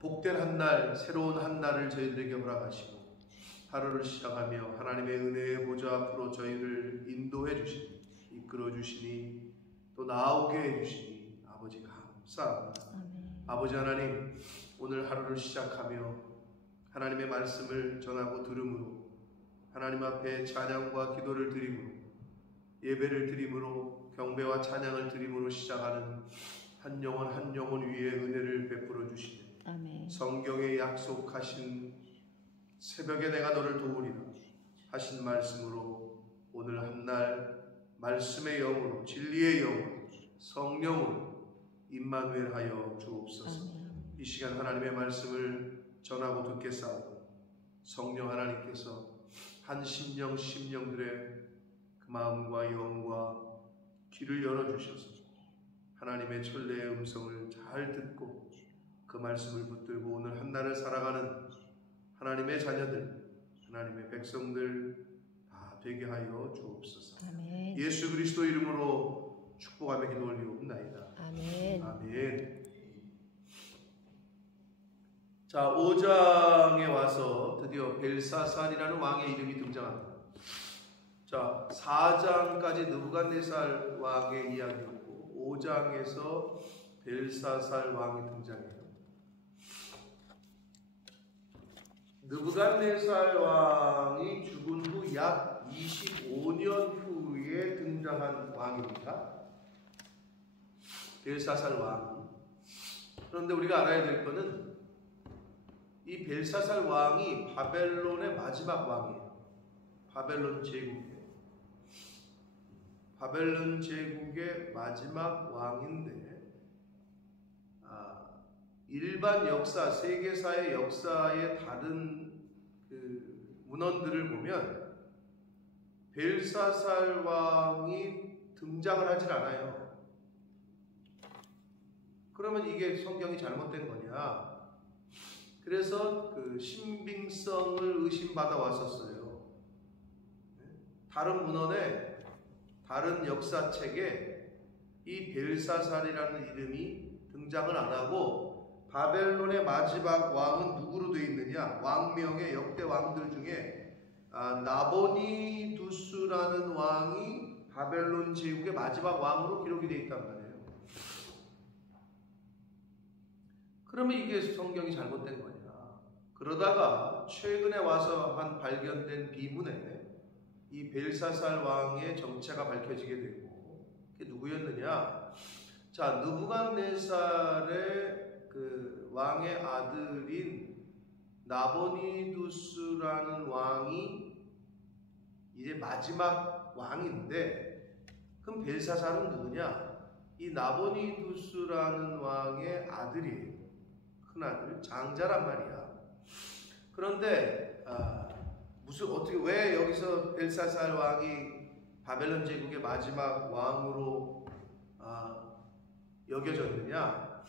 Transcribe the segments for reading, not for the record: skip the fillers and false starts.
복된 한 날, 새로운 한 날을 저희들에게 허락하시고 하루를 시작하며 하나님의 은혜의 보좌 앞으로 저희를 인도해 주시니, 이끌어 주시니, 또 나오게 해 주시니 아버지 감사합니다. 아버지 하나님, 오늘 하루를 시작하며 하나님의 말씀을 전하고 들음으로, 하나님 앞에 찬양과 기도를 드림으로, 예배를 드림으로, 경배와 찬양을 드림으로 시작하는 한 영혼 한 영혼 위에 은혜를 베풀어 주시네. 아멘. 성경에 약속하신 새벽에 내가 너를 도우리라 하신 말씀으로 오늘 한 날 말씀의 영으로, 진리의 영으로, 성령으로 임마누엘 하여 주옵소서. 이 시간 하나님의 말씀을 전하고 듣겠사오니 성령 하나님께서 한 심령들의 그 마음과 영과 귀를 열어주셔서 하나님의 천례의 음성을 잘 듣고 그 말씀을 붙들고 오늘 한 날을 살아가는 하나님의 자녀들, 하나님의 백성들 다 되게 하여 주옵소서. 아멘. 예수 그리스도 이름으로 축복하며 기도 올리옵나이다. 아멘. 아멘. 자, 5장에 와서 드디어 벨사살이라는 왕의 이름이 등장합니다. 자, 4장까지 느부갓네살 왕의 이야기였고 5장에서 벨사살 왕이 등장해요. 느부갓네살 왕이 죽은 후 약 25년 후에 등장한 왕입니다. 벨사살 왕. 그런데 우리가 알아야 될 것은 이 벨사살 왕이 바벨론의 마지막 왕이에요. 바벨론 제국의 마지막 왕인데, 일반 역사, 세계사의 역사의 다른 그 문헌들을 보면 벨사살 왕이 등장을 하질 않아요. 그러면 이게 성경이 잘못된 거냐? 그래서 그 신빙성을 의심받아 왔었어요. 다른 문헌에, 다른 역사책에 이 벨사살이라는 이름이 등장을 안 하고 바벨론의 마지막 왕은 누구로 되어 있느냐? 왕명의 역대 왕들 중에 나보니두스라는 왕이 바벨론 제국의 마지막 왕으로 기록이 되어 있단 말이에요. 그러면 이게 성경이 잘못된 거냐? 그러다가 최근에 와서 발견된 비문에 이 벨사살 왕의 정체가 밝혀지게 되고, 그게 누구였느냐? 자, 느부갓네살의 그 왕의 아들인 나보니두스라는 왕이 이제 마지막 왕인데, 그럼 벨사살은 누구냐? 이 나보니두스라는 왕의 아들이에요. 큰아들, 장자란 말이야. 그런데 왜 여기서 벨사살 왕이 바벨론 제국의 마지막 왕으로 여겨졌느냐?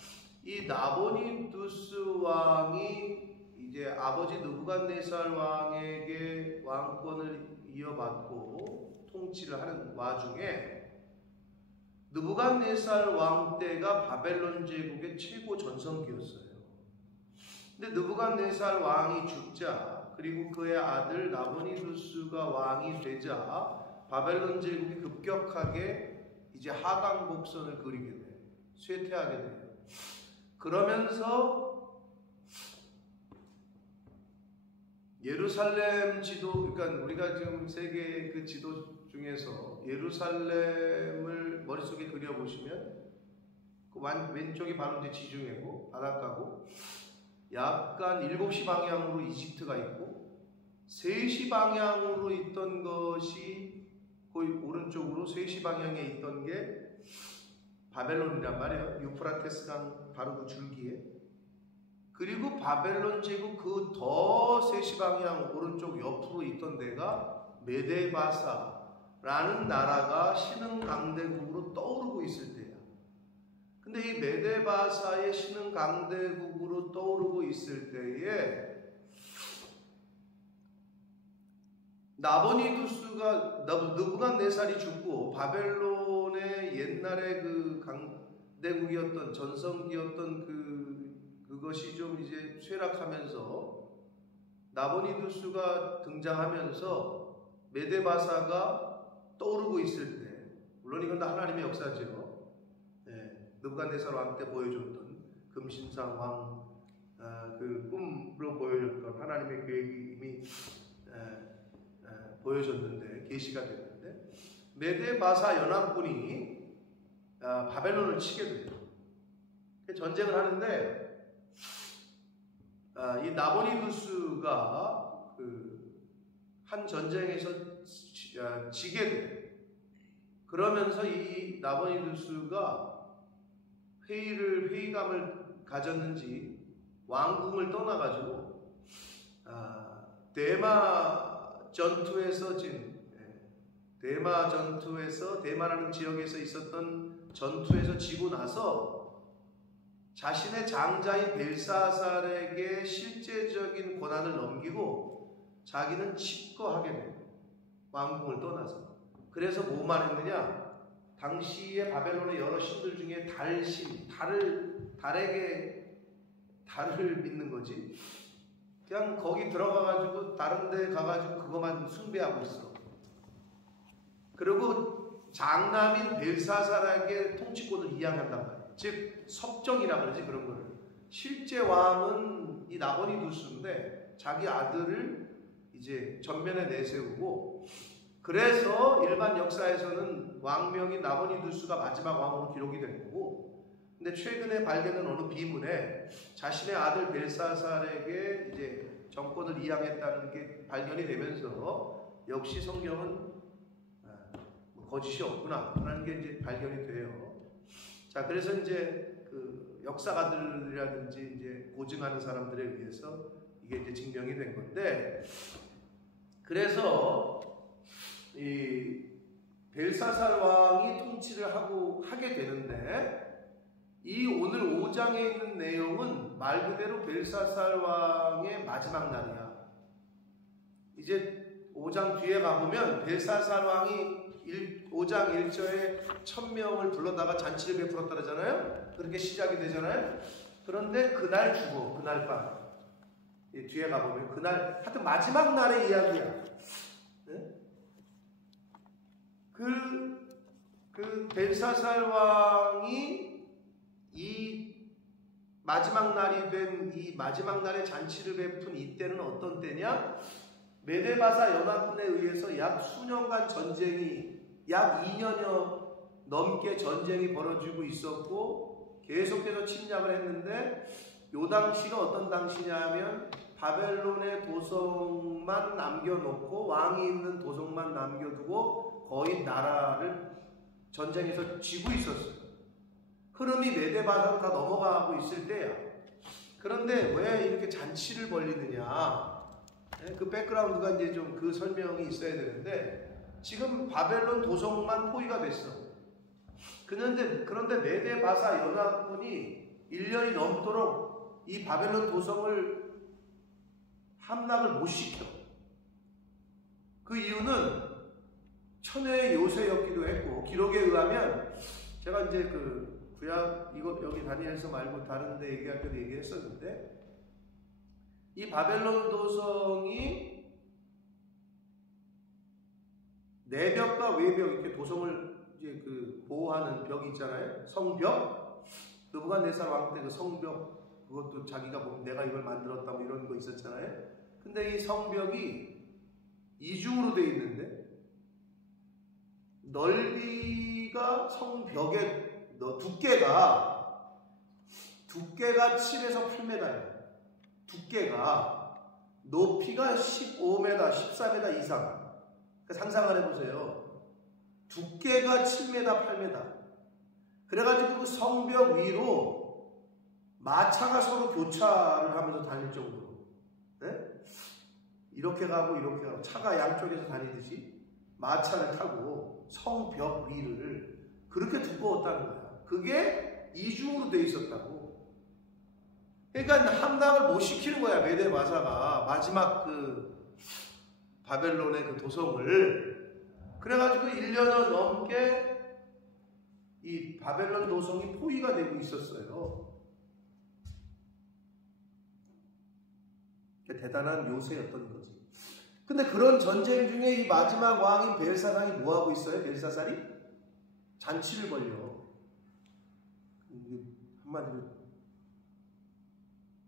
이 나보니두스 왕이 이제 아버지 느부갓네살 왕에게 왕권을 이어받고 통치를 하는 와중에 느부갓네살 왕 때가 바벨론 제국의 최고 전성기였어요. 근데 느부갓네살 왕이 죽자, 그리고 그의 아들 나보니두스가 왕이 되자 바벨론 제국이 급격하게 이제 하강 곡선을 그리게 돼요. 쇠퇴하게 돼요. 그러면서 예루살렘 지도, 그러니까 우리가 지금 세계 그 지도 중에서 예루살렘을 머릿속에 그려보시면 그 왼쪽이 바로 이제 지중해고 바닷가고, 약간 7시 방향으로 이집트가 있고 3시 방향으로 있던 것이 거의 오른쪽으로 3시 방향에 있던 게 바벨론이란 말이에요. 유프라테스강 바로 그 줄기에. 그리고 바벨론 제국 그 더 3시 방향 오른쪽 옆으로 있던 데가 메데바사라는 나라가 신흥 강대국으로 떠오르고 있을 때야. 근데 이 메데바사의 신흥 강대국으로 떠오르고 있을 때에 나보니두스가 느부갓네살이 죽고 바벨론의 옛날에 그 강대국이었던 전성기였던 그것이 좀 이제 쇠락하면서 나보니두스가 등장하면서 메데바사가 떠오르고 있을 때, 물론 이건 다 하나님의 역사죠. 느부갓네살 왕 때 보여줬던 금신상 왕 그 꿈으로 보여줬던 하나님의 계획이 이미 보여졌는데, 계시가 됐는데, 메데바사 연합군이 바벨론을 치게 돼요. 전쟁을 하는데 이 나보니두스가 한 전쟁에서 지게 돼요. 그러면서 이 나보니두스가 회의감을 가졌는지 왕궁을 떠나가지고 대마 전투에서 대마라는 지역에서 있었던 전투에서 지고 나서 자신의 장자인 벨사살에게 실제적인 권한을 넘기고 자기는 집거하게 돼요. 왕궁을 떠나서. 그래서 뭐만 했느냐? 당시의 바벨론의 여러 신들 중에 달을 믿는 거지. 그냥 거기 들어가가지고 다른 데 가가지고 그것만 숭배하고 있어. 그리고 장남인 벨사살에게 통치권을 이양한단 말이에요. 즉 섭정이라 그러지, 그런 거를. 실제 왕은 이 나보니두스인데 자기 아들을 이제 전면에 내세우고, 그래서 일반 역사에서는 왕명인 나보니두스가 마지막 왕으로 기록이 된 거고, 근데 최근에 발견된 어느 비문에 자신의 아들 벨사살에게 이제 정권을 이양했다는 게 발견이 되면서 역시 성경은 거짓이 없구나 라는 게 이제 발견이 돼요. 자, 그래서 이제 그 역사가들이라든지 이제 고증하는 사람들에 의해서 이게 이제 증명이 된 건데, 그래서 이 벨사살 왕이 통치를 하게 되는데, 이 오늘 5장에 있는 내용은 말 그대로 벨사살 왕의 마지막 날이야. 이제 5장 뒤에 가보면 벨사살 왕이 5장 1절에 1000명을 불러다가 잔치를 베풀었다 그러잖아요. 그렇게 시작이 되잖아요. 그런데 그날 죽어. 그날 밤. 뒤에 가보면 그날, 하여튼 마지막 날의 이야기야. 네? 그 벨사살 왕이 이 마지막 날이 된 이 마지막 날의 잔치를 베푼 이때는 어떤 때냐? 메데바사 연합군에 의해서 약 수년간 전쟁이, 약 2년여 넘게 전쟁이 벌어지고 있었고 계속해서 침략을 했는데, 요 당시가 어떤 당시냐면 바벨론의 도성만 남겨놓고, 왕이 있는 도성만 남겨두고 거의 나라를 전쟁에서 쥐고 있었어요. 흐름이 메데바사로 다 넘어가고 있을 때야. 그런데 왜 이렇게 잔치를 벌리느냐? 그 백그라운드가 이제 좀 그 설명이 있어야 되는데, 지금 바벨론 도성만 포위가 됐어. 그런데 메데바사 연합군이 1년이 넘도록 이 바벨론 도성을 함락을 못 시켜. 그 이유는 천혜의 요새였기도 했고, 기록에 의하면 제가 이제 그 구약 이거 여기 다니엘서 말고 다른 데 얘기할 때도 얘기했었는데, 이 바벨론 도성이 내벽과 외벽 이렇게 도성을 이제 그 보호하는 벽이 있잖아요. 성벽. 느부갓네살 왕 때 그 성벽, 그것도 자기가 보면 내가 이걸 만들었다 뭐 이런 거 있었잖아요. 근데 이 성벽이 이중으로 돼 있는데, 넓이가 성벽의 두께가 7에서 8m예요. 두께가, 높이가 15m, 14m 이상. 상상을 해보세요. 두께가 7m, 8m. 그래가지고 그 성벽 위로 마차가 서로 교차를 하면서 다닐 정도로, 네? 이렇게 가고 이렇게 가고, 차가 양쪽에서 다니듯이 마차를 타고 성벽 위를 그렇게 두꺼웠다는 거야. 그게 이중으로 돼 있었다고. 그러니까 함락을 못 시키는 거야, 메데바사가. 마지막 그 바벨론의 그 도성을. 그래가지고 1년여 넘게 이 바벨론 도성이 포위가 되고 있었어요. 대단한 요새였던 거지. 근데 그런 전쟁 중에 이 마지막 왕인 벨사살이 뭐 하고 있어요? 벨사살이 잔치를 벌려. 한마디로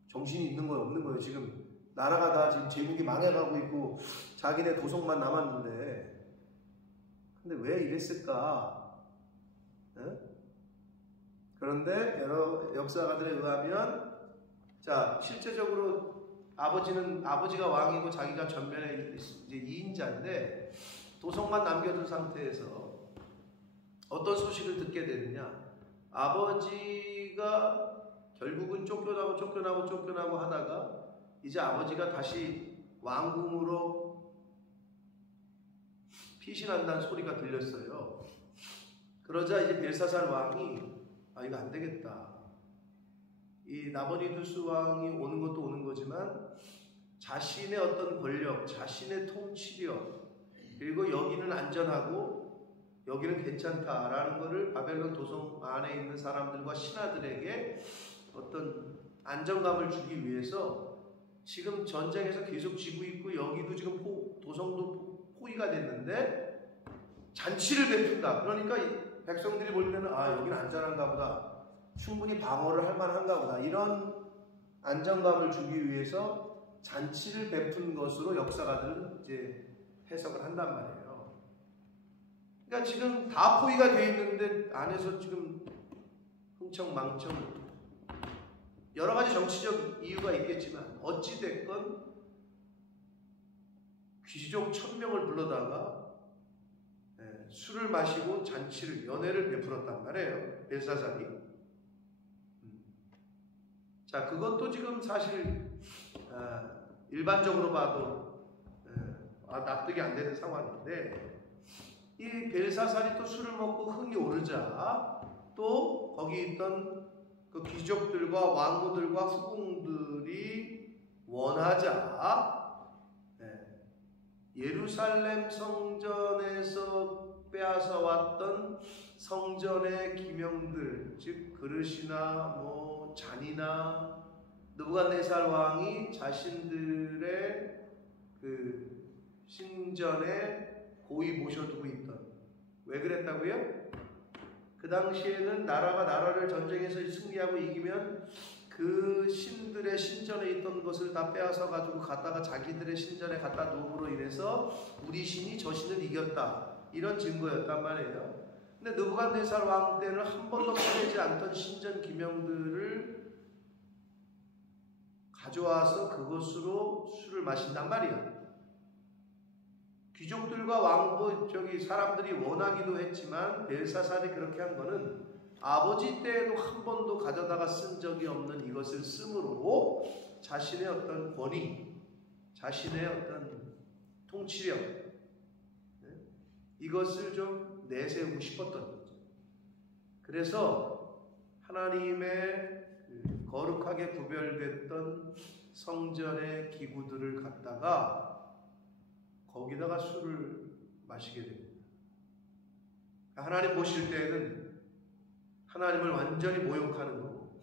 정신이 있는 거예요, 없는 거예요? 지금 나라가 다 지금 제국이 망해가고 있고 자기네 도성만 남았는데, 근데 왜 이랬을까? 네? 그런데 여러 역사가들에 의하면, 자, 실제적으로 아버지가 왕이고 자기가 전면에 이제 2인자인데 도성만 남겨둔 상태에서 어떤 소식을 듣게 되느냐? 아버지가 결국은 쫓겨나고 하다가 이제 아버지가 다시 왕궁으로 피신한다는 소리가 들렸어요. 그러자 이제 벨사살 왕이 이거 안 되겠다. 이 나보니두스 왕이 오는 것도 오는 거지만 자신의 어떤 권력, 자신의 통치력, 그리고 여기는 안전하고 여기는 괜찮다라는 것을 바벨론 도성 안에 있는 사람들과 신하들에게 어떤 안정감을 주기 위해서 지금 전쟁에서 계속 지고 있고 여기도 지금 도성도 포위가 됐는데 잔치를 베푼다. 그러니까 백성들이 볼 때는 여기는 안전한가 보다. 충분히 방어를 할 만한가 보다. 이런 안정감을 주기 위해서 잔치를 베푼 것으로 역사가들은 이제 해석을 한단 말이에요. 그러니까 지금 다 포위가 되어 있는데 안에서 지금 흥청망청 여러 가지 정치적 이유가 있겠지만 어찌됐건 귀족 1000명을 불러다가 술을 마시고 잔치를, 연회를 베풀었단 말이에요. 벨사살이. 자, 그것도 지금 사실 일반적으로 봐도 납득이 안 되는 상황인데, 이 벨사살이 또 술을 먹고 흥이 오르자 또 거기 있던 그 귀족들과 왕후들과 후궁들이 원하자 예루살렘 성전에서 빼앗아 왔던 성전의 기명들, 즉 그릇이나 뭐 잔이나 느부갓네살 왕이 자신들의 그 신전에 고이 모셔두고 있던, 왜 그랬다고요? 그 당시에는 나라를 전쟁에서 승리하고 이기면 그 신들의 신전에 있던 것을 다 빼앗아 가지고 갖다가 자기들의 신전에 갖다 놓음으로 인해서 우리 신이 저 신을 이겼다, 이런 증거였단 말이에요. 근데 느부갓네살 왕 때는 한 번도 꺼내지 않던 신전 기명들을 가져와서 그것으로 술을 마신단 말이야. 귀족들과 왕후 사람들이 원하기도 했지만 벨사살이 그렇게 한 거는 아버지 때에도 한 번도 가져다가 쓴 적이 없는 이것을 씀으로 자신의 어떤 권위, 자신의 어떤 통치력, 이것을 좀 내세우고 싶었던 거죠. 그래서 하나님의 거룩하게 구별됐던 성전의 기구들을 갖다가 거기다가 술을 마시게 됩니다. 하나님 보실 때에는 하나님을 완전히 모욕하는 거고,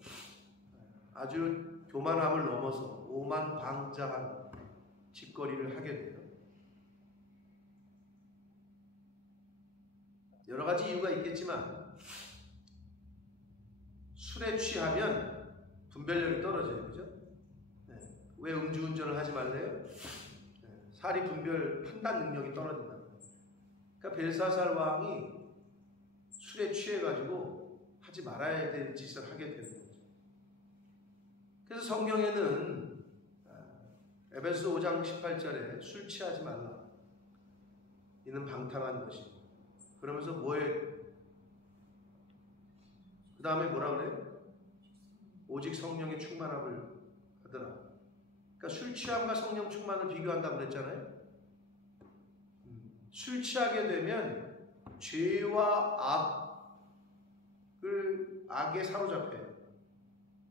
아주 교만함을 넘어서 오만방자한 짓거리를 하게 돼요. 여러 가지 이유가 있겠지만 술에 취하면 분별력이 떨어져요. 그죠? 왜 음주운전을 하지 말래요? 사리 분별 판단 능력이 떨어진다. 그러니까 벨사살 왕이 술에 취해가지고 하지 말아야 될 짓을 하게 되는 거죠. 그래서 성경에는 에베소 5장 18절에 술 취하지 말라, 이는 방탕한 것이고, 그러면서 그 다음에 뭐라 그래요? 오직 성령의 충만함을 하더라. 그러니까 술 취함과 성령 충만을 비교한다고 그랬잖아요. 술 취하게 되면 죄와 악에 사로잡혀요.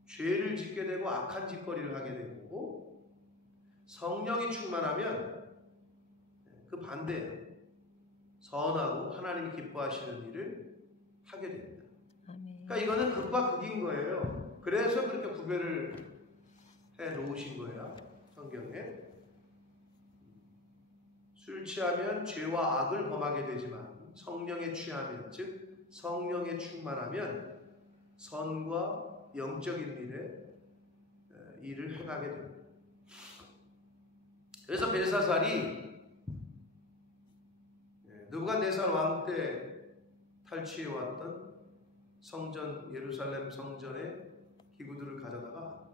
죄를 짓게 되고 악한 짓거리를 하게 되고, 성령이 충만하면 그 반대예요. 선하고 하나님이 기뻐하시는 일을 하게 됩니다. 그러니까 이거는 극과 극인 거예요. 그래서 그렇게 구별을 해 놓으신 거예요. 성경에. 술 취하면 죄와 악을 범하게 되지만 성령에 취하면, 즉 성령에 충만하면 선과 영적인 일을 행하게 됩니다. 그래서 벨사살이 느부갓네살 왕 때 탈취해왔던 성전, 예루살렘 성전의 기구들을 가져다가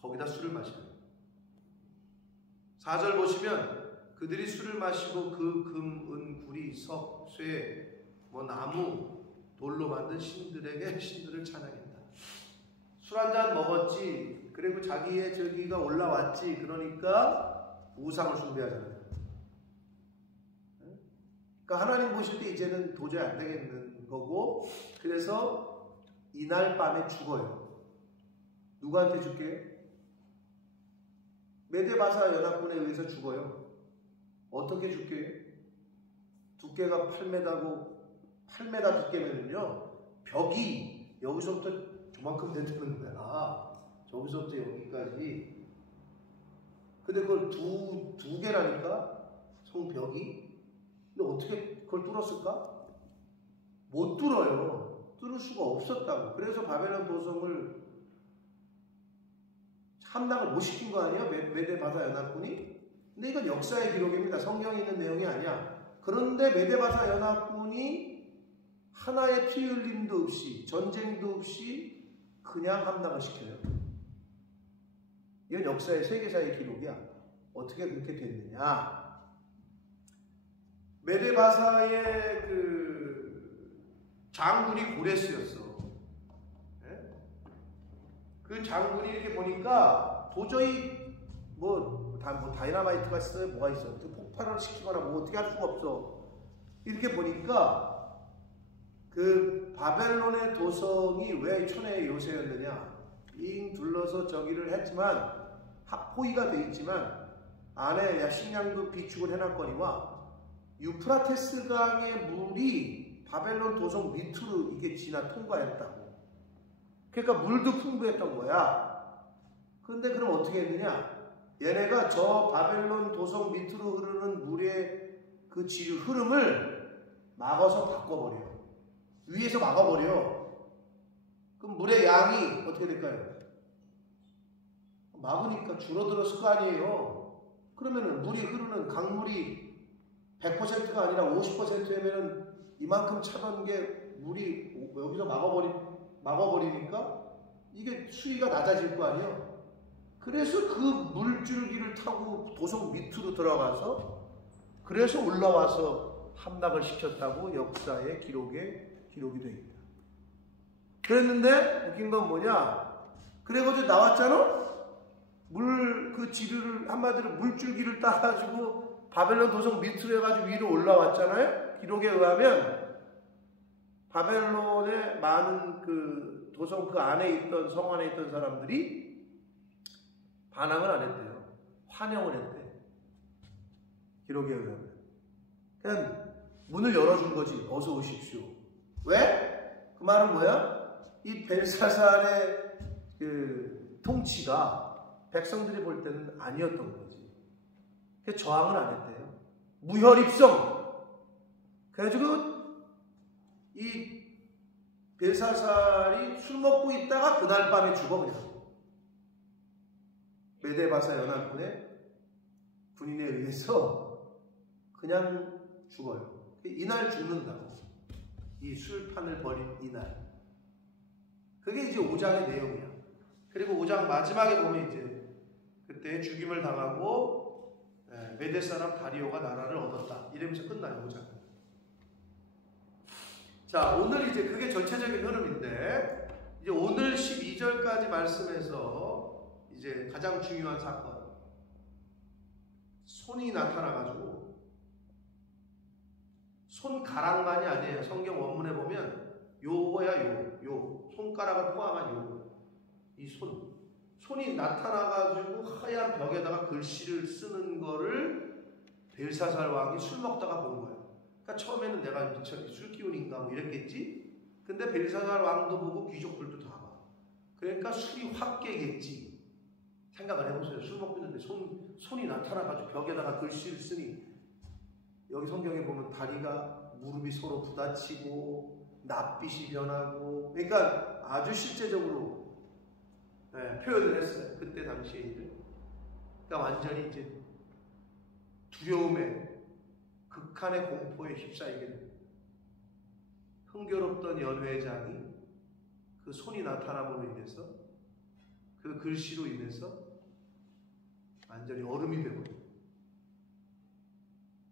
거기다 술을 마셔요. 4절 보시면 그들이 술을 마시고 그 금, 은, 구리, 석, 쇠, 나무, 돌로 만든 신들을 찬양했다. 술 한잔 먹었지, 그리고 자기의 저기가 올라왔지, 그러니까 우상을 숭배하잖아요. 그러니까 하나님 보실 때 이제는 도저히 안 되겠는 거고, 그래서 이날 밤에 죽어요. 누구한테 죽게? 메데바사 연합군에 의해서 죽어요. 어떻게 죽게? 두께가 8m고 8m 두께면요, 벽이 여기서부터 저만큼 된다는 거야. 저기서부터 여기까지. 근데 그걸 두 개라니까? 성벽이? 근데 어떻게 그걸 뚫었을까? 못 뚫어요. 뚫을 수가 없었다고. 그래서 바벨론 도성을 함락을 못 시킨 거 아니에요? 메데바사 연합군이? 근데 이건 역사의 기록입니다. 성경에 있는 내용이 아니야. 그런데 메데바사 연합군이 하나의 피 흘림도 없이, 전쟁도 없이 그냥 함락을 시켜요. 이건 역사의 세계사의 기록이야. 어떻게 그렇게 됐느냐? 메데바사의 그 장군이 고레스였어. 그 장군이 이렇게 보니까 도저히 다이너마이트가 있어요? 뭐가 있어요? 폭발을 시키거나 어떻게 할 수가 없어. 이렇게 보니까 그 바벨론의 도성이 왜 천혜의 요새였느냐? 빙 둘러서 저기를 했지만 포위가 돼 있지만 안에 식량도 비축을 해놨거니와 유프라테스 강의 물이 바벨론 도성 밑으로 이게 통과했다고. 그러니까 물도 풍부했던 거야. 그런데 그럼 어떻게 했느냐? 얘네가 저 바벨론 도성 밑으로 흐르는 물의 그 흐름을 막아서 바꿔버려. 위에서 막아버려. 그럼 물의 양이 어떻게 될까요? 막으니까 줄어들었을 거 아니에요. 그러면은 물이 흐르는 강물이 100%가 아니라 50%면은 이만큼 차던 게 물이 여기서 막아버리니까 이게 수위가 낮아질 거 아니에요. 그래서 그 물줄기를 타고 도성 밑으로 들어가서 그래서 올라와서 함락을 시켰다고 역사의 기록이 되어 있다. 그랬는데 웃긴 건 뭐냐? 그래가지고 나왔잖아? 그 지류를 한마디로 물줄기를 따가지고 바벨론 도성 밑으로 해가지고 위로 올라왔잖아요? 기록에 의하면 바벨론의 많은 그 도성 그 안에 있던 성 안에 있던 사람들이 반항을 안 했대요. 환영을 했대. 기록에 의하면. 그냥 문을 열어준 거지. 어서 오십시오. 왜? 그 말은 뭐야? 이 벨사살의 그 통치가 백성들이 볼 때는 아니었던 거지. 그래서 저항을 안 했대요. 무혈입성. 그래가지고 이 벨사살이 술 먹고 있다가 그날 밤에 죽어 그냥. 메데바사 연합군의 군인에 의해서 그냥 죽어요. 이날 죽는다고. 이 술판을 벌인 이날. 그게 이제 5장의 내용이야. 그리고 5장 마지막에 보면 이제 그때 죽임을 당하고 메데 사람 다리오가 나라를 얻었다. 이러면서 끝나요. 5장. 자, 오늘 이제 그게 전체적인 흐름인데 이제 오늘 12절까지 말씀에서 이제 가장 중요한 사건. 손이 나타나가지고 손가락만이 아니에요. 성경 원문에 보면 요거야 요 손가락을 포함한 요거. 이 손이 나타나가지고 하얀 벽에다가 글씨를 쓰는 거를 벨사살 왕이 술 먹다가 본 거예요. 그러니까 처음에는 내가 미쳐 술 기운인가 뭐 이랬겠지. 근데 벨사살 왕도 보고 귀족들도 다 봐. 그러니까 술이 확 깨겠지. 생각을 해보세요. 술 먹고 있는데 손이 나타나가지고 벽에다가 글씨를 쓰니, 여기 성경에 보면 다리가, 무릎이 서로 부딪히고 낯빛이 변하고, 그러니까 아주 실제적으로 표현을 했어요. 그때 당시의 일을. 그러니까 완전히 이제 두려움에, 극한의 공포에 휩싸이게 됩니다. 흥겨롭던 연회장이 그 손이 나타남으로 인해서, 그 글씨로 인해서 완전히 얼음이 되거든요.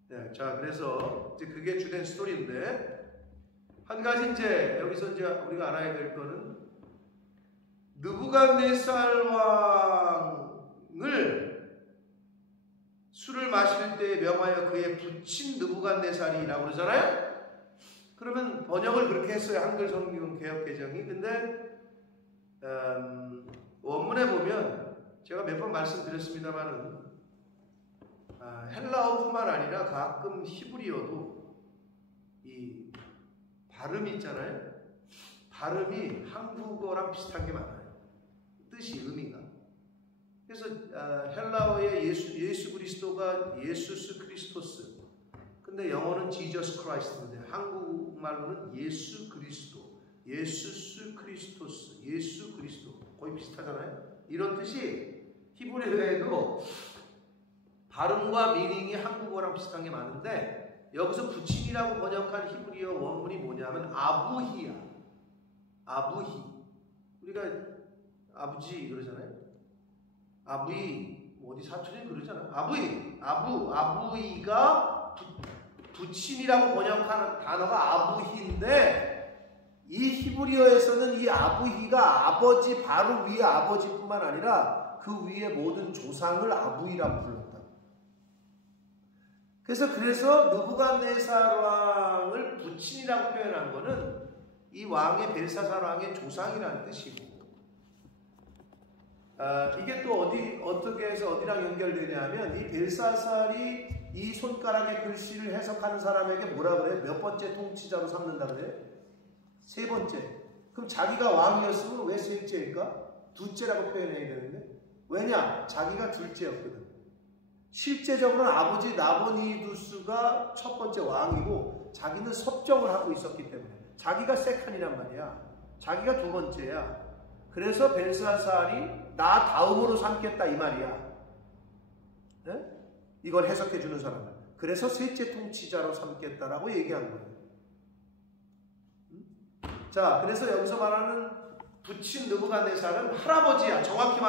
네, 자, 그래서 이제 그게 주된 스토리인데, 한 가지 이제 여기서 이제 우리가 알아야 될 거는, 느부갓네살 왕을 술을 마실 때 명하여 그에 붙인 느부갓네살이라고 그러잖아요. 그러면 번역을 그렇게 했어요. 한글 성경 개역 개정이. 근데 원문에 보면 제가 몇 번 말씀드렸습니다만은 헬라어뿐만 아니라 가끔 히브리어도 이 발음이 있잖아요. 발음이 한국어랑 비슷한 게 많아요. 뜻이, 의미가. 그래서 헬라어의 예수 그리스도가 예수스 크리스토스, 근데 영어는 지저스 크라이스트인데 한국말로는 예수 그리스도, 예수스 크리스토스, 예수 그리스도, 거의 비슷하잖아요. 이런 뜻이 히브리어에도 발음과 미닝이 한국어랑 비슷한 게 많은데, 여기서 부친이라고 번역한 히브리어 원문이 뭐냐면 아부히야. 아부히. 우리가 아버지 그러잖아요. 아부이, 어디 사촌이 그러잖아. 아부이가 부친이라고 번역하는 단어가 아부히인데, 이 히브리어에서는 이 아부히가 아버지, 바로 위에 아버지뿐만 아니라 그 위에 모든 조상을 아부이라고 불렀다. 그래서 느부갓네살 왕을 부친이라고 표현한 거는 이 왕의, 벨사살 왕의 조상이라는 뜻이고, 이게 또 어떻게 해서 어디랑 연결되냐면, 이 벨사살이 이 손가락의 글씨를 해석하는 사람에게 뭐라 그래요? 몇 번째 통치자로 삼는다 그래요? 세 번째. 그럼 자기가 왕이었으면 왜 셋째일까? 둘째라고 표현해야 되는데, 왜냐? 자기가 둘째였거든. 실제적으로는 아버지 나보니두스가 첫 번째 왕이고, 자기는 섭정을 하고 있었기 때문에 자기가 세칸이란 말이야. 자기가 두 번째야. 그래서 벨사살이 나 다음으로 삼겠다 이 말이야. 네? 이걸 해석해 주는 사람은. 그래서 셋째 통치자로 삼겠다라고 얘기한 거예요. 자, 그래서 여기서 말하는 부친 느부갓네살은 할아버지야. 정확히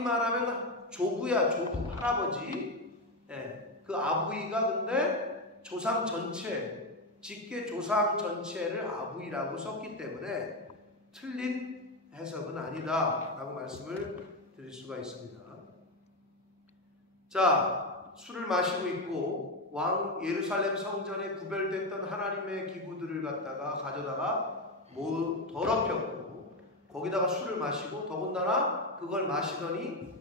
말하면 조부야. 조부, 할아버지. 네. 그 아부이가 근데 조상 전체, 직계 조상 전체를 아부이라고 썼기 때문에 틀린 해석은 아니다 라고 말씀을 드릴 수가 있습니다. 자, 술을 마시고 있고 왕 예루살렘 성전에 구별됐던 하나님의 기구들을 가져다가 더럽혔고, 거기다가 술을 마시고, 더군다나 그걸 마시더니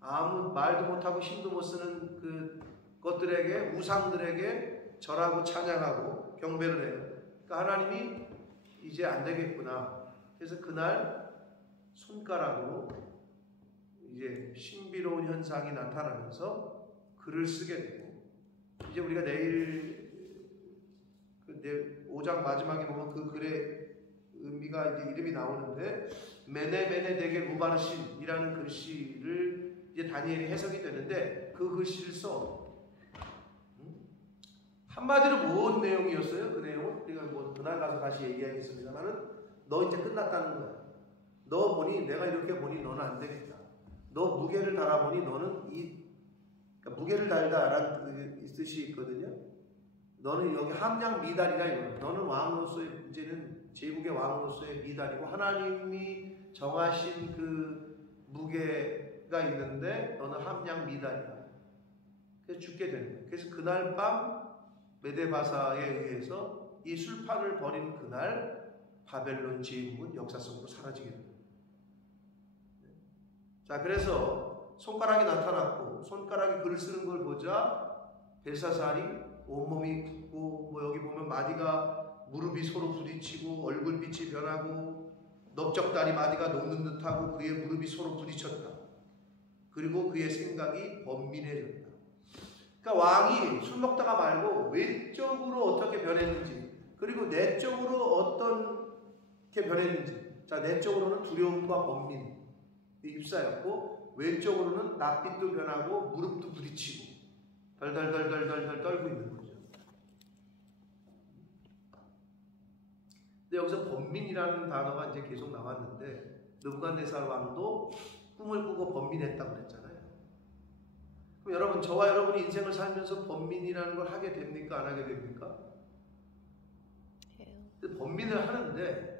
아무 말도 못하고 힘도 못 쓰는 그 것들에게, 우상들에게 절하고 찬양하고 경배를 해요. 그러니까 하나님이 이제 안 되겠구나. 그래서 그날 손가락으로 이제 신비로운 현상이 나타나면서 글을 쓰게 되고, 이제 우리가 내일 5장 마지막에 보면 그 글의 의미가 이제 이름이 나오는데, 메네 데겔 우바르신이라는 글씨를 이제 다니엘이 해석이 되는데, 그 글씨를 써. 한마디로 뭔 내용이었어요? 그 내용은 우리가 뭐 그날 가서 다시 얘기하겠습니다만은, 너 이제 끝났다는 거야. 너 보니, 내가 이렇게 보니 너는 안 되겠다. 너 무게를 달아보니 너는 그러니까 무게를 달다라는 뜻이 있거든요. 너는 여기 함량 미달이라 이거야. 너는 왕으로서의, 이제는 제국의 왕으로서의 미달이고, 하나님이 정하신 그 무게가 있는데 너는 함량 미달이야. 그래서 죽게 되는 거야. 그래서 그날 밤 메데바사에 의해서 이 술판을 벌인 그날 바벨론 제국은 역사 속으로 사라지게 됩니다. 자, 그래서 손가락이 나타났고, 손가락에 글을 쓰는 걸 보자 벨사살이 온몸이 붓고, 뭐 여기 보면 마디가, 무릎이 서로 부딪히고 얼굴빛이 변하고, 넓적다리 마디가 녹는 듯하고 그의 무릎이 서로 부딪혔다. 그리고 그의 생각이 번민해졌다. 그러니까 왕이 술 먹다가 말고 외적으로 어떻게 변했는지, 그리고 내적으로 어떻게 변했는지. 자, 내적으로는 두려움과 번민이 입사였고, 외적으로는 낯빛도 변하고 무릎도 부딪히고 덜덜덜덜덜 떨고 있는 거죠. 근데 여기서 번민이라는 단어가 이제 계속 나왔는데, 느부갓네살 왕도 꿈을 꾸고 번민했다고 그랬잖아요. 그럼 여러분, 저와 여러분이 인생을 살면서 번민이라는 걸 하게 됩니까? 안 하게 됩니까? 해요. 번민을 하는데,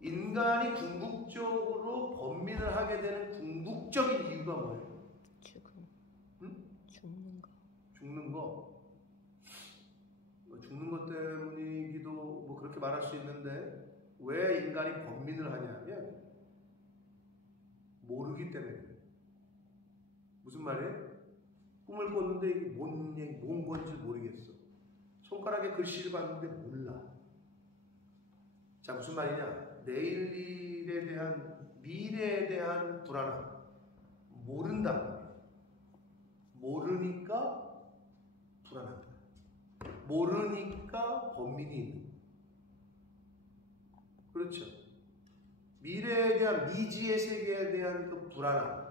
인간이 궁극적으로 번민을 하게 되는 궁극적인 이유가 뭐예요? 죽음. 응? 죽는 거. 죽는 거. 죽는 것 때문이기도 뭐 그렇게 말할 수 있는데, 왜 인간이 번민을 하냐면 모르기 때문에. 무슨 말이에요? 꿈을 꿨는데 이게 뭔 건지 모르겠어. 손가락에 글씨를 봤는데 몰라. 자, 무슨 말이냐? 내일 일에 대한, 미래에 대한 불안함. 모른단 말이에요. 모르니까 불안한 거예요. 모르니까 번민이 있는 거예요. 그렇죠? 미래에 대한, 미지의 세계에 대한 그 불안함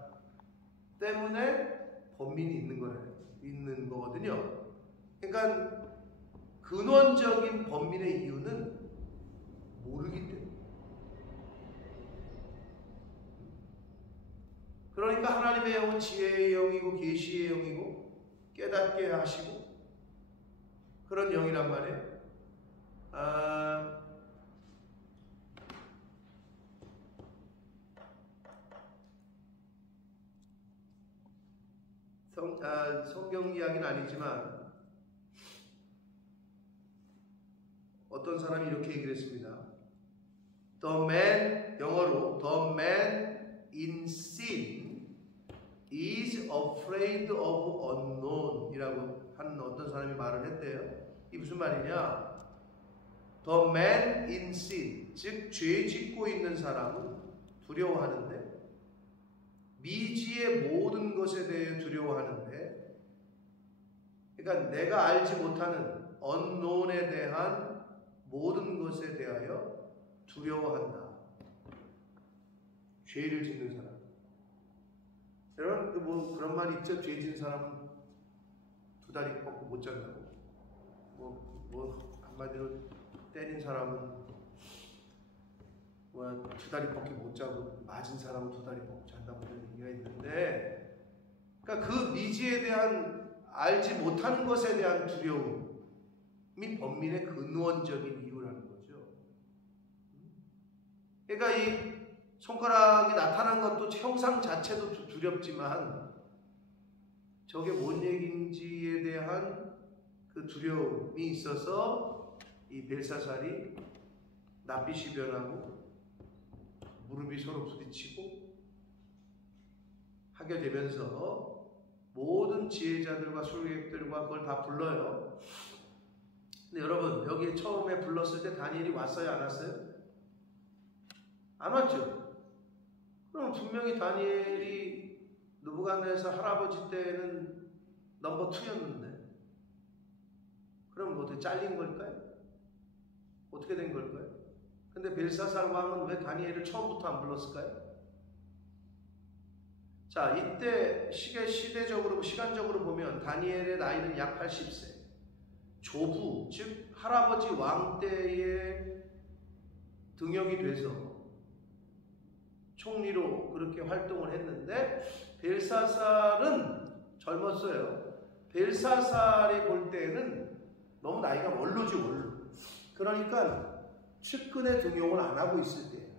때문에 번민이 있는 거거든요. 그러니까 근원적인 번민의 이유는 모르기 때문에. 그러니까 하나님의 영은 지혜의 영이고 계시의 영이고 깨닫게 하시고 그런 영이란 말이에요. 성경 이야기는 아니지만 어떤 사람이 이렇게 얘기를 했습니다. The man, 영어로 The man in sin is afraid of unknown 이라고 하는 어떤 사람이 말을 했대요. 이게 무슨 말이냐? The man in sin, 즉 죄 짓고 있는 사람은 두려워하는데 미지의 모든 것에 대해 두려워하는데, 그러니까 내가 알지 못하는 unknown에 대한 모든 것에 대하여 두려워한다. 죄를 짓는 사람. 여러분, 뭐 그런 말 있죠? 죄 짓는 사람은 두 다리 뻗고 못 잔다고. 뭐 한마디로 때린 사람은 두 다리 뻗기 못 자고 맞은 사람은 두 다리 뻗고 잔다고 하는 얘기가 있는데, 그러니까 그 미지에 대한, 알지 못하는 것에 대한 두려움이 번민의 근원적인 이유라는 거죠. 그러니까 이 손가락이 나타난 것도 형상 자체도 두렵지만 저게 뭔 얘기인지에 대한 그 두려움이 있어서 이 벨사살이 낯빛이 변하고 무릎이 서로 부딪히고 하게 되면서 모든 지혜자들과 술객들과 그걸 다 불러요. 근데 여러분, 여기에 처음에 불렀을 때 다니엘이 왔어요? 안 왔어요? 안 왔죠? 그럼 분명히 다니엘이 느부갓네살 할아버지 때는 넘버 2였는데, 그럼 뭐 어떻게 잘린 걸까요? 어떻게 된 걸까요? 근데 벨사살 왕은 왜 다니엘을 처음부터 안 불렀을까요? 자, 이때 시대적으로, 시간적으로 보면 다니엘의 나이는 약 80세. 조부, 즉 할아버지 왕 때에 등용이 돼서 총리로 그렇게 활동을 했는데, 벨사살은 젊었어요. 벨사살이 볼 때는 너무 나이가 원로지, 원로. 그러니까 측근의 등용을 안 하고 있을 때예요.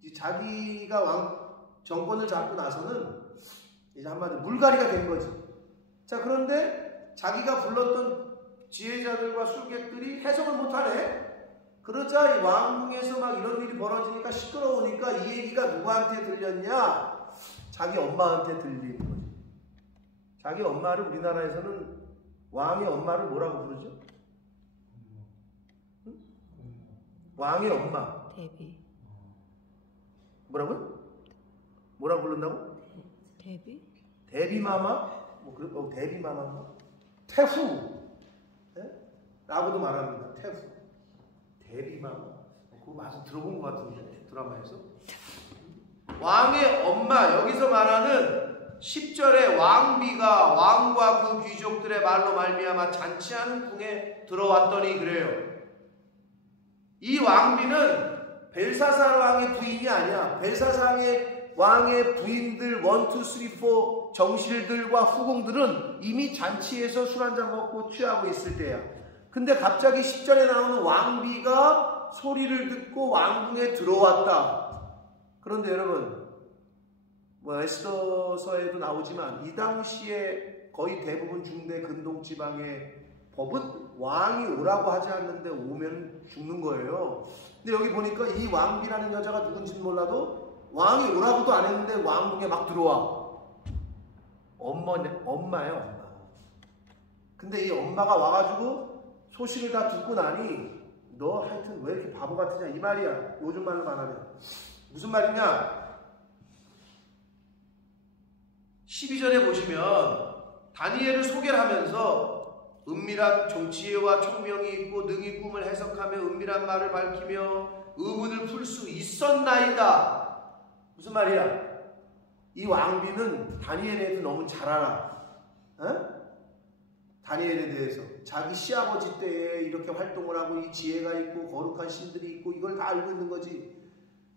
이제 자기가 정권을 잡고 나서는 이제 한마디로 물갈이가 된 거지. 자, 그런데 자기가 불렀던 지혜자들과 술객들이 해석을 못하네. 그러자 이 왕궁에서 막 이런 일이 벌어지니까 시끄러우니까 이 얘기가 누구한테 들렸냐? 자기 엄마한테 들리는 거지. 자기 엄마를 우리나라에서는 왕의 엄마를 뭐라고 부르죠? 응? 왕의 엄마. 데비. 뭐라고요? 뭐라고 부른다고? 데뷔? 데뷔마마? 데뷔마마? 태후! 네? 라고도 말합니다. 태후. 데뷔마마? 그거 맞아 들어본 것 같은데 드라마에서. 왕의 엄마, 여기서 말하는 10절에 왕비가 왕과 그 귀족들의 말로 말미암아 잔치하는 궁에 들어왔더니 그래요. 이 왕비는 벨사살 왕의 부인이 아니야. 벨사살 왕의 부인들 1, 2, 3, 4 정실들과 후궁들은 이미 잔치에서 술 한잔 먹고 취하고 있을 때야. 근데 갑자기 10절에 나오는 왕비가 소리를 듣고 왕궁에 들어왔다. 그런데 여러분, 에스더서에도 나오지만 이 당시에 거의 대부분 중대 근동지방의 법은 왕이 오라고 하지 않는데 오면 죽는 거예요. 근데 여기 보니까 이 왕비라는 여자가 누군지는 몰라도 왕이 오라고도 안 했는데 왕궁에 막 들어와. 엄마예요, 엄마. 근데 이 엄마가 와가지고 소식을 다 듣고 나니 너 하여튼 왜 이렇게 바보 같으냐 이 말이야. 요즘 말로 말하면 무슨 말이냐? 12절에 보시면 다니엘을 소개를 하면서 은밀한 종지혜와 총명이 있고 능히 꿈을 해석하며 은밀한 말을 밝히며 의문을 풀 수 있었나이다. 무슨 말이야? 이 왕비는 다니엘에 대해서 너무 잘 알아. 다니엘에 대해서 자기 시아버지 때에 이렇게 활동을 하고 이 지혜가 있고 거룩한 신들이 있고 이걸 다 알고 있는 거지.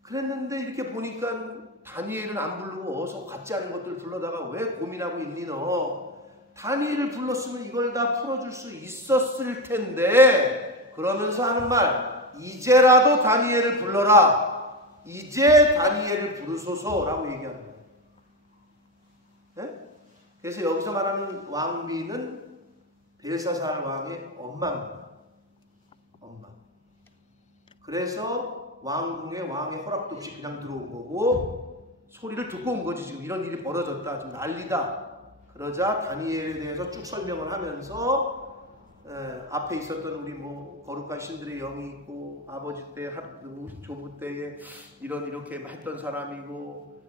그랬는데 이렇게 보니까 다니엘은 안 부르고 어서 같지 않은 것들 불러다가 왜 고민하고 있니 너? 다니엘을 불렀으면 이걸 다 풀어줄 수 있었을 텐데 그러면서 하는 말, 이제라도 다니엘을 불러라. 이제 다니엘을 부르소서라고 얘기하는 거예요. 네? 그래서 여기서 말하는 왕비는 벨사살 왕의 엄마입니다. 엄마. 그래서 왕궁에 왕의 허락도 없이 그냥 들어온 거고 소리를 듣고 온 거지. 지금 이런 일이 벌어졌다. 지금 난리다. 그러자 다니엘에 대해서 쭉 설명을 하면서 앞에 있었던 우리 거룩한 신들의 영이 있고 아버지 때 조부 때에 이렇게 했던 사람이고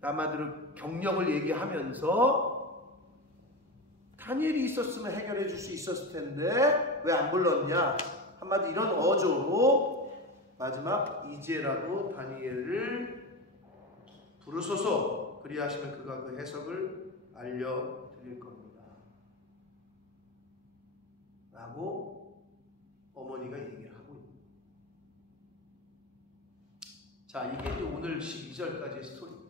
남아들의 경력을 얘기하면서 다니엘이 있었으면 해결해 줄 수 있었을 텐데 왜 안 불렀냐. 한마디 이런 어조로 마지막 이제라도 다니엘을 부르소서 그리하시면 그가 그 해석을 알려드릴 겁니다. 라고 어머니가 얘기를 하고 있습니다. 자, 이게 이제 오늘 12절까지의 스토리입니다.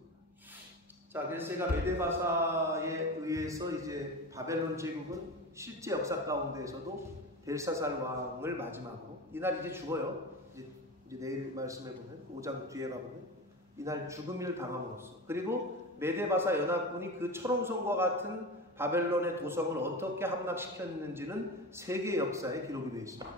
자, 그래서 제가 메데바사에 의해서 이제 바벨론 제국은 실제 역사 가운데에서도 벨사살 왕을 마지막으로 이날 이제 죽어요. 이제 내일 말씀해 보면 5장 뒤에 가보면 이날 죽음을 당함으로써 그리고 메데바사 연합군이 그 철옹성과 같은 바벨론의 도성을 어떻게 함락시켰는지는 세계 역사에 기록이 되어 있습니다.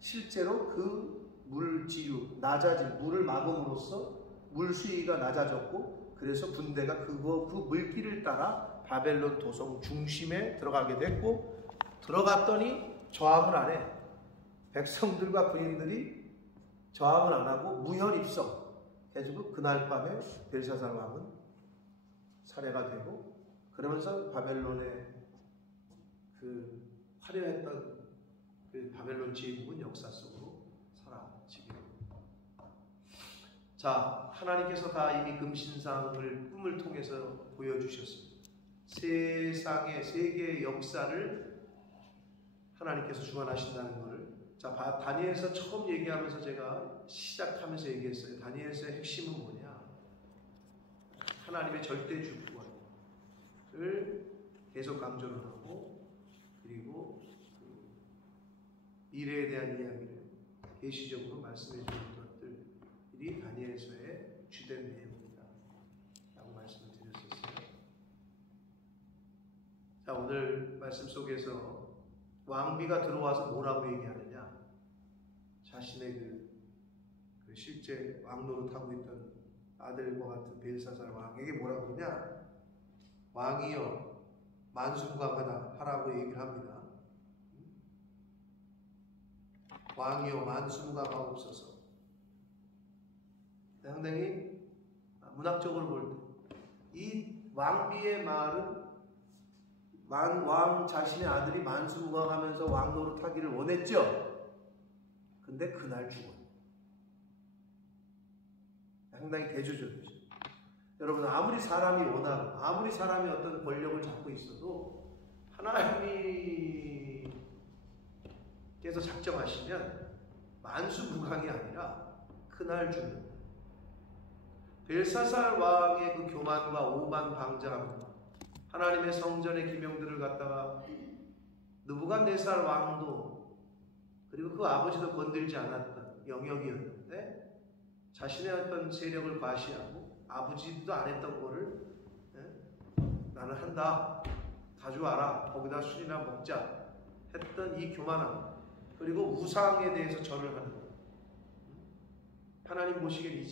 실제로 그 물지류, 낮아진 물을 막음으로써 물 수위가 낮아졌고 그래서 군대가 그 물길을 따라 바벨론 도성 중심에 들어가게 됐고 들어갔더니 저항을 안 해. 백성들과 군인들이 저항을 안 하고 무혈입성 해주고 그날 밤에 벨사살 왕은 살해가 되고 그러면서 바벨론의 그 화려했던 그 바벨론 제국은 역사 속으로 사라지게 됩니다. 자, 하나님께서 다 이미 금신상을 꿈을 통해서 보여주셨습니다. 세상의 세계의 역사를 하나님께서 주관하신다는 것을 자, 다니엘서 처음 얘기하면서 제가 시작하면서 얘기했어요. 다니엘서의 핵심은 뭐냐? 하나님의 절대 주권을 계속 강조를 하고 그리고 그 미래에 대한 이야기를 계시적으로 말씀해 주는 것들이 다니엘서의 주된 내용이다 라고 말씀을 드렸었어요. 자, 오늘 말씀 속에서 왕비가 들어와서 뭐라고 얘기하느냐? 자신의 그 실제 왕노릇하고 있던 아들과 같은 벨사살 왕에게 뭐라고 그러냐? 왕이여 만순광하다 하라고 얘기를 합니다. 왕이여 만순광하옵소서. 상당히 문학적으로 볼 때 이 왕비의 말은 왕 자신의 아들이 만수무강하면서 왕 노릇하기를 원했죠. 근데 그날 죽어요. 상당히 대조적이죠. 여러분, 아무리 사람이 원하고 아무리 사람이 어떤 권력을 잡고 있어도 하나님께서 작정하시면 만수무강이 아니라 그날 죽는 거예요. 벨사살 왕의 그 교만과 오만방자함, 하나님의 성전의 기명들을 갖다가 느부갓네살 왕도 그리고 그 아버지도 건들지 않았던 영역이었는데 자신의 어떤 세력을 과시하고 아버지도 안 했던 거를 나는 한다, 가져와라, 거기다 술이나 먹자 했던 이 교만함, 그리고 우상에 대해서 절을 하는 것. 하나님 보시기엔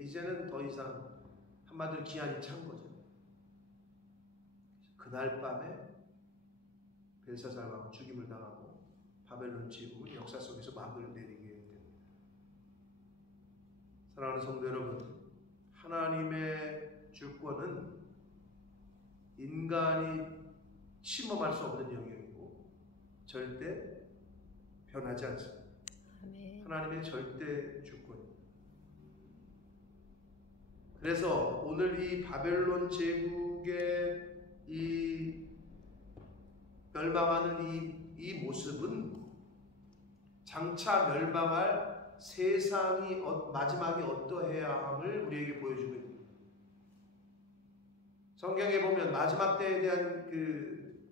이제는 더 이상 한마디로 기한이 찬 거죠. 그날 밤에 벨사살 왕은 죽임을 당하고 바벨론 제국은 역사 속에서 막을 내리게 됩니다. 사랑하는 성도 여러분, 하나님의 주권은 인간이 침범할 수 없는 영역이고 절대 변하지 않습니다. 아멘. 하나님의 절대 주권. 그래서 오늘 이 바벨론 제국의 이 멸망하는 이 모습은 장차 멸망할 세상이 마지막에 어떠해야 함을 우리에게 보여주고 있습니다. 성경에 보면 마지막 때에 대한 그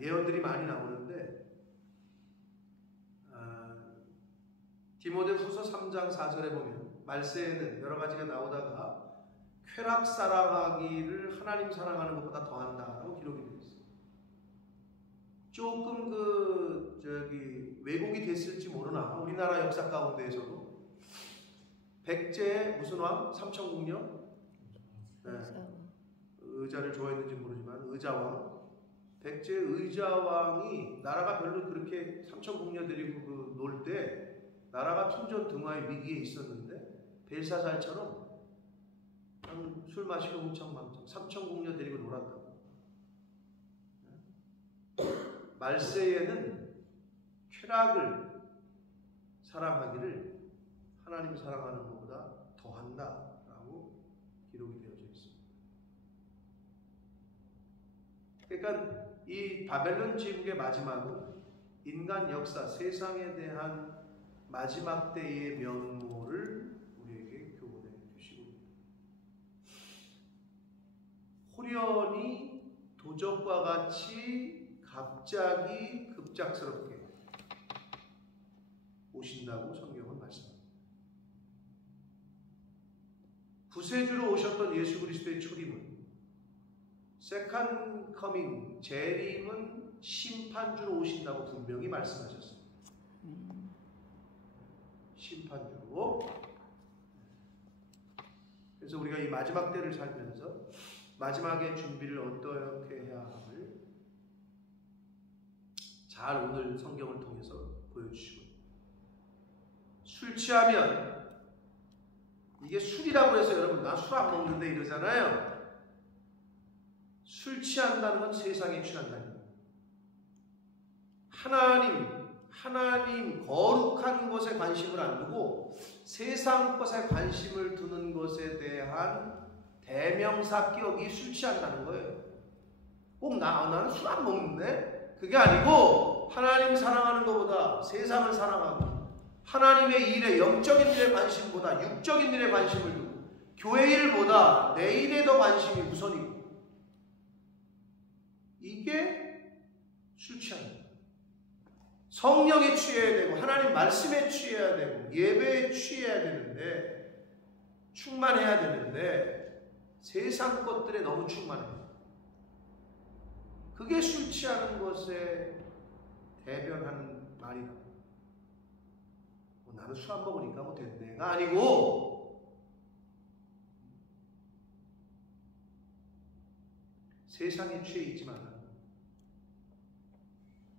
예언들이 많이 나오는데 디모데후서 3장 4절에 보면 말세에는 여러 가지가 나오다가 쾌락 사랑하기를 하나님 사랑하는 것보다 더한다라고 기록이 되어 있어요. 조금 왜곡이 됐을지 모르나 우리나라 역사 가운데에서도 백제의 무슨 왕? 삼천궁녀? 네. 의자를 좋아했는지 모르지만 의자왕, 백제 의자왕이 나라가 별로 그렇게 삼천궁녀 데리고 놀 때 나라가 풍전등화의 위기에 있었는데 벨사살처럼 술 마시고 웅청망청 삼천궁녀 데리고 놀았다고. 말세에는 쾌락을 사랑하기를 하나님 사랑하는 것보다 더한다라고 기록이 되어져 있습니다. 그러니까 이 바벨론 제국의 마지막은 인간 역사, 세상에 대한 마지막 때의 면모를 우리에게 교훈해 주시고 있습니다. 호련히 도적과 같이 갑자기 급작스럽게 오신다고 성경은 말씀합니다. 구세주로 오셨던 예수 그리스도의 초림은 세컨드 커밍, 재림은 심판주로 오신다고 분명히 말씀하셨습니다. 심판주로. 그래서 우리가 이 마지막 때를 살면서 마지막의 준비를 어떻게 해야 함을 잘 오늘 성경을 통해서 보여주시고, 술 취하면, 이게 술이라고 해서 여러분 나 술 안 먹는데 이러잖아요. 술 취한다는 건 세상에 취한다는 거예요. 하나님 거룩한 것에 관심을 안 두고 세상 것에 관심을 두는 것에 대한 대명사 기억이 술 취한다는 거예요. 꼭 나는 술 안 먹는데? 그게 아니고 하나님 사랑하는 것보다 세상을 사랑하고 하나님의 일에, 영적인 일에 관심보다 육적인 일에 관심을 두고 교회 일보다 내 일에 더 관심이 우선이고, 이게 술 취하는 거예요. 성령에 취해야 되고 하나님 말씀에 취해야 되고 예배에 취해야 되는데, 충만해야 되는데 세상 것들에 너무 충만해요. 그게 술 취하는 것에 대변하는 말이다. 나는 술 안 먹으니까 뭐 된대가 아니고 세상에 취해 있지 말라.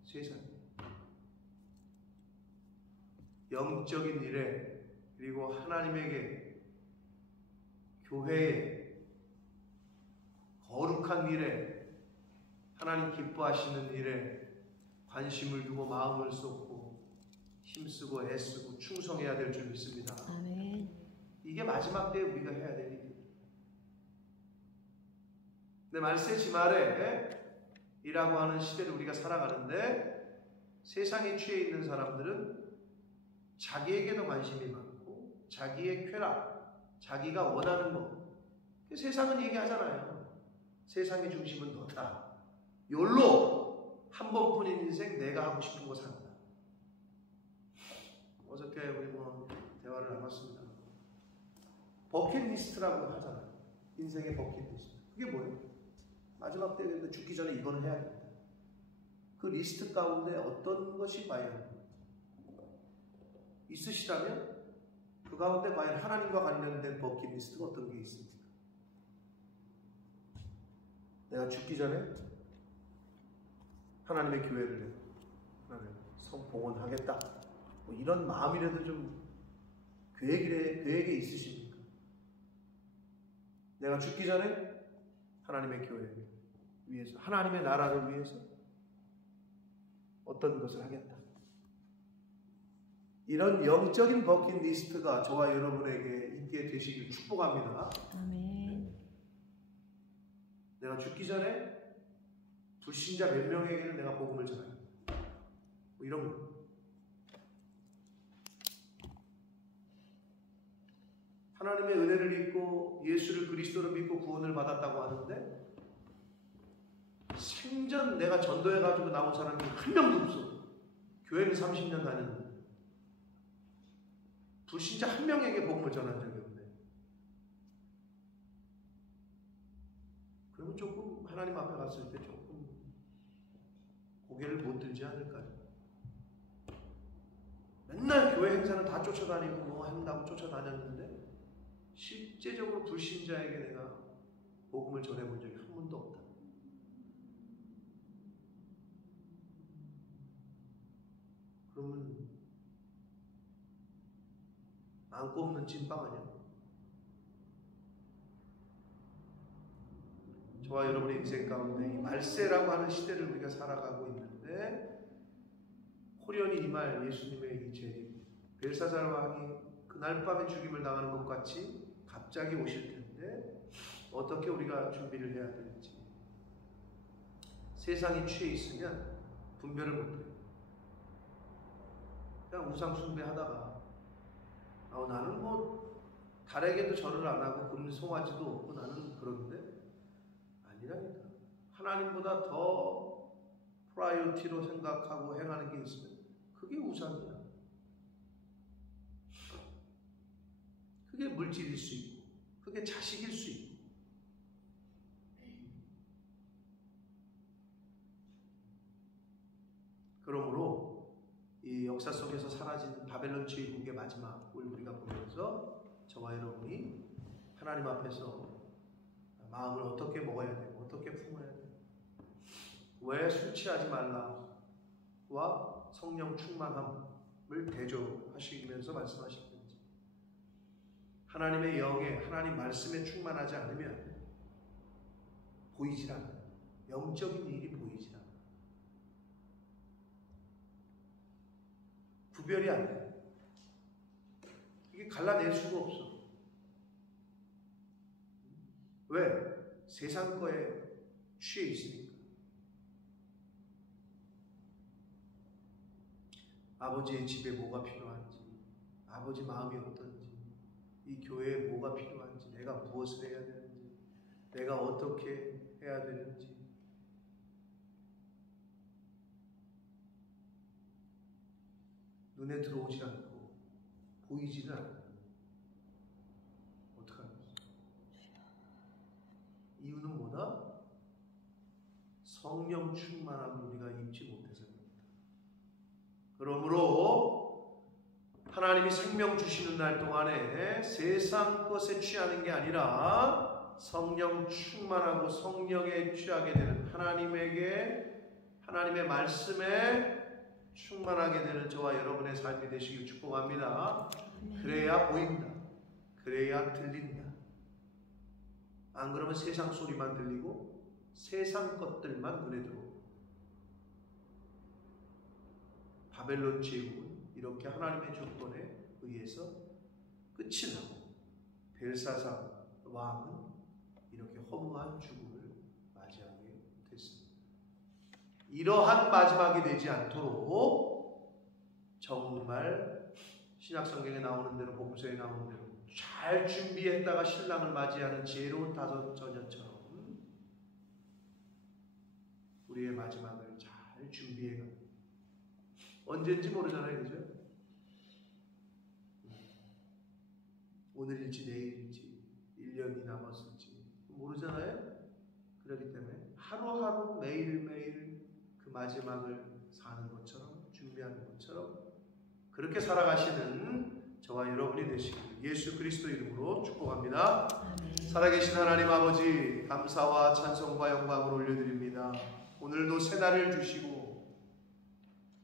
세상 영적인 일에, 그리고 하나님에게 교회의 거룩한 일에, 하나님 기뻐하시는 일에 관심을 두고 마음을 쏟고 힘쓰고 애쓰고 충성해야 될 줄 믿습니다. 아멘. 이게 마지막 때에 우리가 해야 될 일이에요. 근데 말세 지말에 이라고 하는 시대를 우리가 살아가는데 세상에 취해 있는 사람들은 자기에게도 관심이 많고 자기의 쾌락, 자기가 원하는 것. 세상은 얘기하잖아요. 세상의 중심은 너다. 욜로 한 번뿐인 인생 내가 하고 싶은 거 산다. 어저께 우리 대화를 나눴습니다. 버킷리스트라고 하잖아요. 인생의 버킷리스트. 그게 뭐예요? 마지막 때에 죽기 전에 이거는 해야 된다. 그 리스트 가운데 어떤 것이 과연 있으시다면 그 가운데 과연 하나님과 관련된 버킷리스트가 어떤 게 있습니까? 내가 죽기 전에 하나님의 교회를 성봉헌하겠다. 뭐 이런 마음이라도 좀 계획에 있으십니까? 내가 죽기 전에 하나님의 교회 위해서, 하나님의 나라를 위해서 어떤 것을 하겠다. 이런 영적인 버킷리스트가 저와 여러분에게 있게 되시길 축복합니다. 아멘. 내가 죽기 전에 불신자 몇 명에게는 내가 복음을 전하겠다. 뭐 이런 거. 하나님의 은혜를 믿고 예수를 그리스도로 믿고 구원을 받았다고 하는데 생전 내가 전도해가지고 나온 사람이 한 명도 없어. 교회는 30년 다녔는데 불신자 한 명에게 복음을 전한 적이 없네. 그러면 조금 하나님 앞에 갔을 때 조금 고개를 못 들지 않을까요? 맨날 교회 행사는 다 쫓아다니고 뭐 한다고 쫓아다녔는데 실제적으로 불신자에게 내가 복음을 전해본 적이 한 번도 없다. 그러면 안고 없는 찐빵 아니야? 저와 여러분의 인생 가운데 이 말세라고 하는 시대를 우리가 살아가고 있는데 호련히 임할 예수님의 이 재림, 벨사살 왕이 그날 밤에 죽임을 당하는 것 같이 갑자기 오실 텐데 어떻게 우리가 준비를 해야 되는지. 세상이 취해 있으면 분별을 못해요. 그냥 우상 숭배하다가 나는 뭐 달에게도 절을 안 하고 금송아지도 없고 나는 그런데 아니라니까. 하나님보다 더 프라이어티로 생각하고 행하는 게 있으면 그게 우상이야. 그게 물질일 수 있고 그게 자식일 수 있고. 그러므로 이 역사 속에서 사라진 바벨론 제국의 마지막을 우리가 보면서 저와 여러분이 하나님 앞에서 마음을 어떻게 먹어야 되고 어떻게 품어야 되고 왜 술 취하지 말라와 성령 충만함을 대조하시면서 말씀하시는지. 하나님의 영에 하나님 말씀에 충만하지 않으면 보이질 않아요. 영적인 일이 보이질 않아요. 구별이 안 돼요. 이게 갈라낼 수가 없어. 왜? 세상 거에 취해 있으니까. 아버지의 집에 뭐가 필요한지, 아버지 마음이 어떤지, 이 교회에 뭐가 필요한지, 내가 무엇을 해야 되는지, 내가 어떻게 해야 되는지. 눈에 들어오지 않고 보이지는 않아요. 어떡하겠어요? 이유는 뭐다? 성령 충만함을 우리가 입지 못해서입니다. 그러므로 하나님이 생명 주시는 날 동안에 세상 것에 취하는 게 아니라 성령 충만하고 성령에 취하게 되는 하나님의 말씀에 충만하게 되는 저와 여러분의 삶이 되시길 축복합니다. 그래야 보인다. 그래야 들린다. 안 그러면 세상 소리만 들리고 세상 것들만 눈에 들어오고, 바벨론 제국은 이렇게 하나님의 주권에 의해서 끝이 나고 벨사살 왕은 이렇게 허무한 죽음을 맞이하게 됐습니다. 이러한 마지막이 되지 않도록 정말 신약성경에 나오는 대로, 복음서에 나오는 대로 잘 준비했다가 신랑을 맞이하는 지혜로운 다섯 처녀처럼 우리의 마지막을 잘 준비해가는, 언제인지 모르잖아요, 그죠? 오늘일지 내일일지 1년이 남았을지 모르잖아요. 그렇기 때문에 하루하루 매일매일 그 마지막을 사는 것처럼, 준비하는 것처럼 그렇게 살아가시는 저와 여러분이 되시길 예수 그리스도 이름으로 축복합니다. 살아계신 하나님 아버지, 감사와 찬송과 영광을 올려드립니다. 오늘도 새 날을 주시고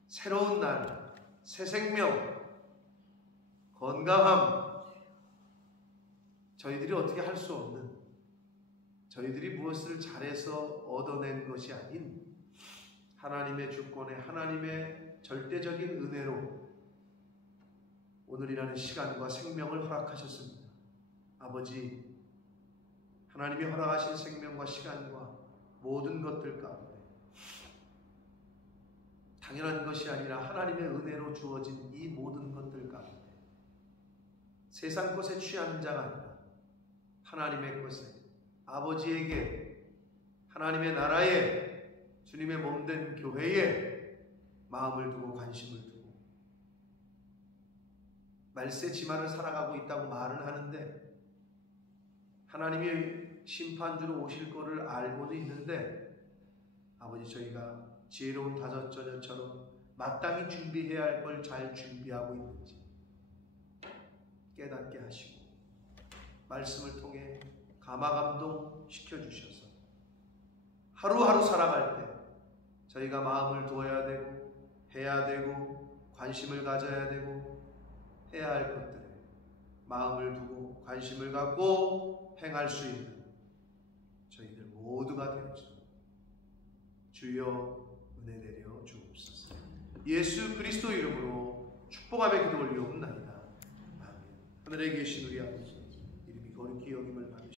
새로운 날, 새 생명, 건강함, 저희들이 어떻게 할 수 없는, 저희들이 무엇을 잘해서 얻어낸 것이 아닌 하나님의 주권에, 하나님의 절대적인 은혜로 오늘이라는 시간과 생명을 허락하셨습니다. 아버지, 하나님이 허락하신 생명과 시간과 모든 것들 가운데 당연한 것이 아니라 하나님의 은혜로 주어진 이 모든 것들 가운데 세상 것에 취하는 자가 아니라 하나님의 것에, 아버지에게, 하나님의 나라에, 주님의 몸된 교회에 마음을 두고 관심을 두고 말세지만을 살아가고 있다고 말은 하는데, 하나님이 심판주로 오실 것을 알고도 있는데, 아버지, 저희가 지혜로운 다섯 처녀처럼 마땅히 준비해야 할 걸 잘 준비하고 있는지 깨닫게 하시고 말씀을 통해 감화감동 시켜주셔서 하루하루 살아갈 때 저희가 마음을 두어야 되고 해야 되고 관심을 가져야 되고 해야 할 것들에 마음을 두고 관심을 갖고 행할 수 있는 저희들 모두가 되어서 주여 은혜 내려 주옵소서. 예수 그리스도 이름으로 축복하며 기도 올리옵나이다. 아멘. 하늘에 계신 우리 아버지, 이름이 거룩히 여김을 받으시옵소서.